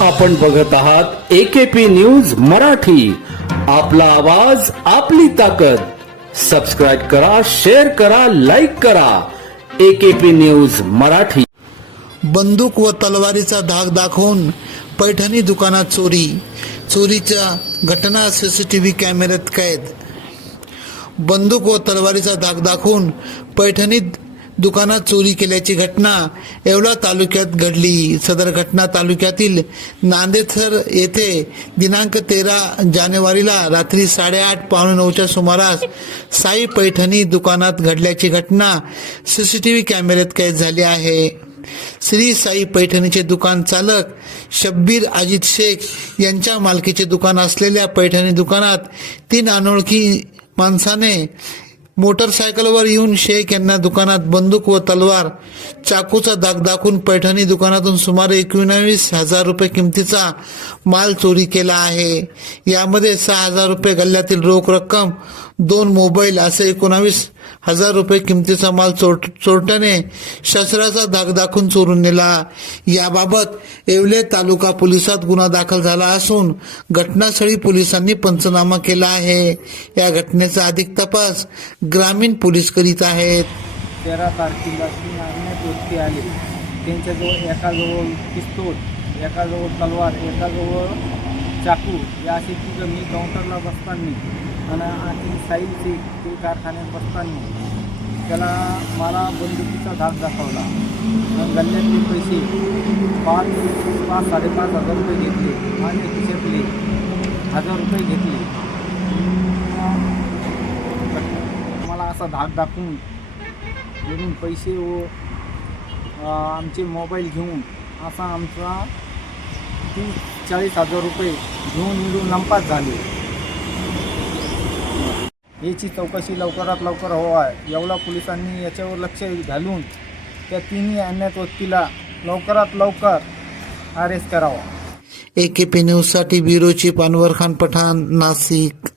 आपण बघत आहात एकेपी न्यूज मराठी. आपला आवाज आपली ताकद. सबस्क्राईब करा शेअर करा लाईक करा. AKP news Marathi. बंदूक व तलवारीचा धाक दाखवून पैठणी दुकानात चोरी. चोरीच्या घटना सीसीटीव्ही कॅमेऱ्यात कैद. बंदूक व तलवारीचा धाक दाखवून पैठणीत दुकानात चोरी केल्याची घटना येवला तालुक्यात घडली. सदर घटना तालुक्यातील नांदेथर येथे दिनांक तेरा जानेवारीला रात्री साडेआठ पावणे नऊच्या सुमारास साई पैठणी दुकानात घडल्याची घटना सीसीटीव्ही कॅमेऱ्यात कैद झाली आहे. श्री साई पैठणीचे दुकान चालक शब्बीर अजित शेख यांच्या मालकीचे दुकान असलेल्या पैठणी दुकानात तीन अनोळखी माणसाने मोटरसायकलवर येऊन शेख यांना दुकानात बंदूक व तलवार चाकूचा दाग दाखवून पैठणी दुकानातून सुमारे एकोणावीस हजार रुपये किमतीचा माल चोरी केला आहे. यामध्ये सहा हजार रुपये गल्ल्यातील रोख रक्कम दोन मोबाईल असे एकोणावीस हजार रुपये किमतीचा माल चोर चोरट्याने शस्त्राचा धाक दाखवून चोरून नेला. याबाबत येवले तालुका पोलिसात गुन्हा दाखल झाला असून घटनास्थळी पोलिसांनी पंचनामा केला आहे. या घटनेचा अधिक तपास ग्रामीण पोलीस करीत आहेत. तेरा तारखेला तीन व्यक्ती आले. त्यांच्याजवळ एकाजवळ पिस्तोल एकाजवळ तलवार एकाजवळ चाकू या असे तिथं मी काउंटरला बसताना आणि आधी साईलचे ते कारखान्यात बसताना त्याला मला बंदुकीचा धाक दाखवला. गल्ल्यातले पैसे पाच पाच साडेपाच हजार रुपये घेतले आणि खिशातले हजार रुपये घेतले. मला असा धाक दाखवून घेऊन पैसे व आमचे मोबाईल घेऊन असा आमचा तीस चाळीस हजार रुपये घेऊन मिळून लंपास झाले. याची चौकशी लवकरात लवकर हवा आहे पोलिसांनी याच्यावर लक्ष घालून त्या तिन्ही अज्ञात व्यक्तीला लवकरात लवकर अरेस्ट करावा. ए के पी न्यूजसाठी ब्युरो चीफ अनवर खान पठाण नाशिक.